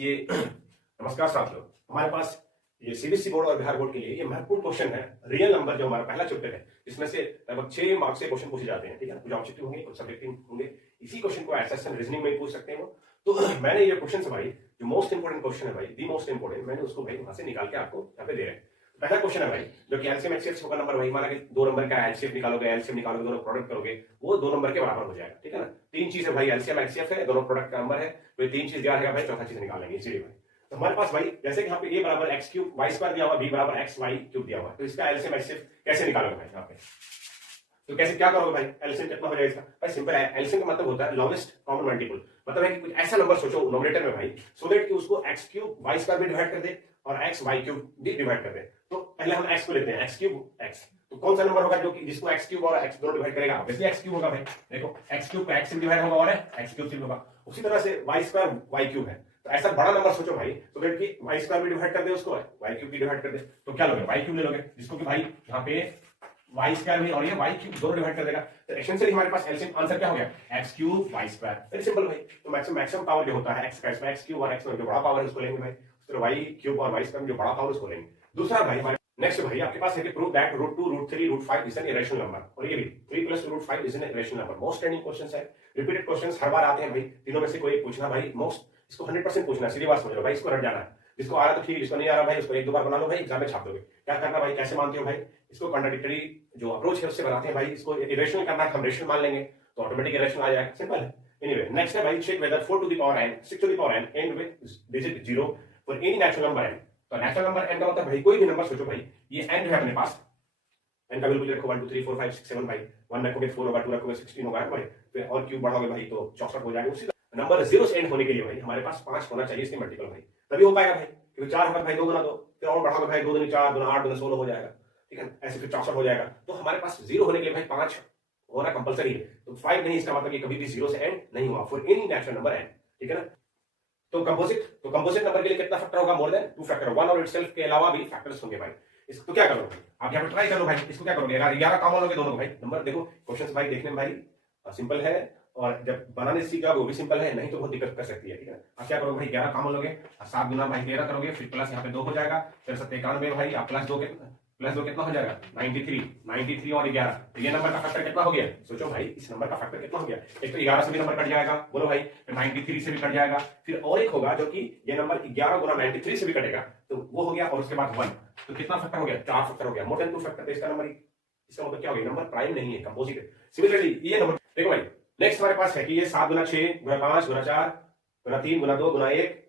ये नमस्कार साथियों, हमारे पास ये सीबीएसई बोर्ड और बिहार बोर्ड के लिए ये महत्वपूर्ण क्वेश्चन है। रियल नंबर जो हमारा पहला चैप्टर है, इसमें से लगभग 6 मार्क्स से क्वेश्चन पूछे जाते हैं। ठीक है, कुछ ऑब्जेक्टिव होंगे, कुछ सब्जेक्टिव होंगे। इसी क्वेश्चन को एसेशन रीजनिंग में पूछ सकते हैं वो। तो मैंने ये क्वेश्चन से भाई जो मोस्ट इंपोर्टेंट क्वेश्चन है भाई, दी मोस्ट इंपोर्टेंट, मैंने उसको भाई वहां से निकाल के आपको यहाँ पे दे रहे हैं। पहला क्वेश्चन है भाई, जो कि एलसीएम एचसीएफ होगा नंबर भाई, माना कि 2 नंबर का एलसीएम निकालोगे, एलसीएम निकालोगे, दोनों प्रोडक्ट करोगे, वो 2 नंबर के बराबर हो जाएगा। ठीक है ना, 3 चीज है भाई, एलसीएम एचसीएफ है, दोनों प्रोडक्ट का नंबर है, तो 3 चीज दिया रहेगा भाई, चौथा चीज निकालेंगे इसीलिए भाई। तो हमारे पास भाई जैसे कि यहाँ पे a बराबर एक्स क्यूब वाई स्क्वायर दिया हुआ, b बराबर एक्स वाई क्यूब दिया हुआ, तो इसका एलसीएम एचसीएफ कैसे निकालोगे भाई यहाँ पे? तो कैसे क्या करोगे भाई, एलसीएम कितना हो जाएगा इसका? भाई सिंपल है, एलसीएम का मतलब होता है लोवेस्ट कॉमन मल्टीपल। मतलब है कि कुछ ऐसा नंबर सोचो नोमिनेटर में भाई, सो दैट कि उसको एक्स क्यूब वाई स्क्वायर भी डिवाइड कर दे और एक्स वाई क्यूब भी डिवाइड कर दे। तो पहले हम एक्स को लेते हैं, एक्स क्यूब एक्स, तो कौन सा नंबर होगा जो कि जिसको एक्स क्यूब और एक्स दोनों डिवाइड करेगा? ऑब्वियसली एक्स क्यूब होगा भाई। देखो एक्स क्यूब का एक्स से डिवाइड होगा और एक्स क्यूब से होगा। उसी तरह से वाई स्क्वायर वाई क्यूब है, तो ऐसा बड़ा नंबर सोचो भाई, तो दैट कि वाई स्क्वायर भी डिवाइड कर दे उसको, वाई क्यूब भी डिवाइड कर दे। तो क्या लोगे? वाई क्यूब ले लोगे, जिसको कि भाई यहाँ पे वाई स्क्वायर भी और ये वाई क्यूब दोनों डिवाइड कर देगा। तो एसेंशियली हमारे पास एलसीएम आंसर क्या हो गया? X cube y square. Very simple भाई। तो मैक्सिमम पावर जो होता है एक्स का, इसमें एक्स क्यूब और एक्स में जो बड़ा पावर है उसको लेंगे भाई, उस तरह वाई क्यूब और वाई स्क्वायर में जो बड़ा पावर उसको लेंगे। दूसरा भाई हमारे नेक्स्ट भाई आपके पास है कि prove that √2 √3 √5 is an irrational number, और ये भी 3 + √5 is an irrational number. Most trending questions है, रिपीटेड क्वेश्चंस हर बार आते हैं भाई, तीनों में से कोई पूछना भाई, मोस्ट इसको 100% पूछना, सीधी बात समझ लो भाई, इसको रट जाना है। जिसको आ रहा तो ठीक है, जिसको नहीं आ रहा भाई उसको 1-2 बार बना लो भाई, एग्जाम में छाप दोगे। क्या करना भाई, कैसे मानते हो भाई? इसको कॉन्ट्राडिक्टरी जो अप्रोच है उससे बनाते हैं भाई, इसको इरेशनल करना है, हम रेशनल मान लेंगे तो ऑटोमेटिक इरेशनल आ जाएगा, सिंपल है। एनीवे नेक्स्ट है भाई, check whether 4 to the power n 6 to the power n and with digit 0 for any natural number n। तो नेचुरल नंबर n का मतलब भाई कोई भी नंबर सोचो भाई, ये n जो है अपने पास, n का वैल्यू रखो 1 2 3 4 5 6 7 भाई, 1 रखोगे 4 होगा, 2 रखोगे 16 होगा भाई, फिर और क्यूब बढ़ाओगे भाई तो 64 हो जाएगा। उसी नंबर 0 से एंड होने के लिए भाई हमारे पास 5 होना चाहिए इसके मल्टीपल भाई, तभी हो पाएगा भाई। क्योंकि 4 होगा भाई 2 गुना 2, फिर और बढ़ाओगे भाई 2 दूनी 4, 2 8, 2 16 हो जाएगा। ठीक है, ऐसे फिर 64 हो जाएगा। तो हमारे पास 0 होने के लिए भाई 5 होना कंपलसरी है, तो 5 नहीं, इसका मतलब ये कभी भी 0 से एंड नहीं हुआ for any natural number n। ठीक है ना, तो कंपोजिट नंबर के लिए कितना फैक्टर होगा? मोर देन 2 फैक्टर, 1 और इटसेल्फ के अलावा भी फैक्टर्स होंगे भाई। इसको क्या करोगे आप यहाँ पे ट्राई करो भाई, इसको क्या करोगे? 11 काम लोगे दोनों को भाई। नंबर देखो क्वेश्चन भाई देखने में भाई सिंपल है, और जब बनाने सीख जाओगे वो भी सिंपल है, नहीं तो बहुत दिक्कत कर सकती है। ठीक है, आप क्या करोगे भाई, 11 काम लोगे, 7 गुना भाई 13 करोगे, फिर प्लस यहाँ पे 2 हो जाएगा, फिर 91 भाई, आप प्लस 2 कितना हो जाएगा? 93 और 11, तो ये नंबर का फैक्टर कितना हो गया? सोचो भाई इस नंबर का फैक्टर कितना हो गया? एक तो 11 से भी नंबर कट जाएगा, बोलो भाई, फिर 93 से भी कट जाएगा, फिर और एक होगा जो कि ये नंबर 11 गुना 93 से भी कटेगा, तो वो हो गया, और उसके बाद 1, तो कितना फैक्टर हो गया? 4 फैक्टर हो गया, मोर देन 2 फैक्टर। तो इसका नंबर, इसका मतलब क्या हो गया? नंबर प्राइम नहीं है, कंपोजिट है। सिमिलरली ये नंबर देखो भाई, नेक्स्ट हमारे पास है कि ये 7 गुना 6 गुना 5 गुना 4 गुना 3 गुना 2 गुना 1